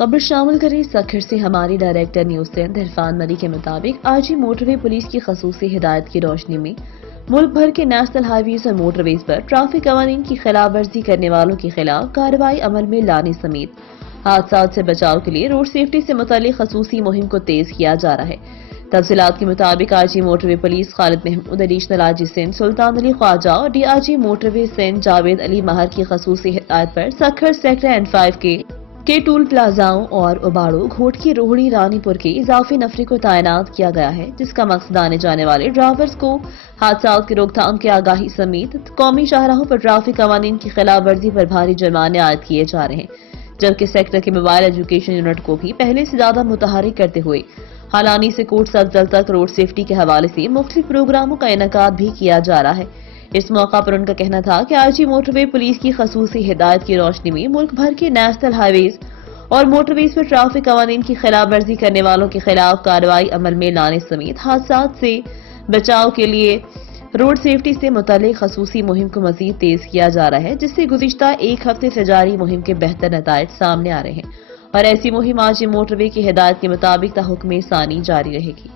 खबर शामिल करें सखर से हमारी डायरेक्टर न्यूज सिंध इरफान मरी के मुताबिक आज ही मोटरवे पुलिस की खसूसी हिदायत की रोशनी में मुल्क भर के नेशनल हाईवेज और मोटरवेज पर ट्रैफिक कवानीन की खिलाफ वर्जी करने वालों के खिलाफ कार्रवाई अमल में लाने समेत हादसा से बचाव के लिए रोड सेफ्टी से मुतालिक खसूसी मुहिम को तेज किया जा रहा है। तफसीलात के मुताबिक IG motorway police Khalid Mahmood additional IG Sindh Sultan Ali Khawaja और डीआईजी मोटरवे सिंध जावेद अली महर की खसूसी हिदायत पर सखर सेक्टर N5 के टूल प्लाजाओं और उबाड़ो घोटकी रोहड़ी रानीपुर के इजाफी नफरी को तैनात किया गया है, जिसका मकसद आने जाने वाले ड्राइवर्स को हादसा की रोकथाम की आगाही समेत कौमी शाहराहों पर ट्रैफिक कवानीन की खिलाफ वर्जी पर भारी जुर्माने आयद किए जा रहे हैं, जबकि सेक्टर के मोबाइल एजुकेशन यूनिट को भी पहले से ज्यादा मुतहरिक करते हुए हालानी से कोट सफजल तक रोड सेफ्टी के हवाले से मुख्तलिफ प्रोग्रामों का इनेकाद भी किया जा रहा है। इस मौका पर उनका कहना था कि आजी मोटरवे पुलिस की खसूसी हिदायत की रोशनी में मुल्क भर के नेशनल हाईवेज और मोटरवेज पर ट्रैफिक कवानीन की खिलाफ वर्जी करने वालों के खिलाफ कार्रवाई अमल में लाने समेत हादसा से बचाव के लिए रोड सेफ्टी से मुतालिक खसूसी मुहिम को मजीद तेज किया जा रहा है, जिससे गुज़िश्ता एक हफ्ते से जारी मुहिम के बेहतर नताइज सामने आ रहे हैं और ऐसी मुहिम आज मोटरवे की हिदायत के मुताबिक ताहुक्मे सानी जारी रहेगी।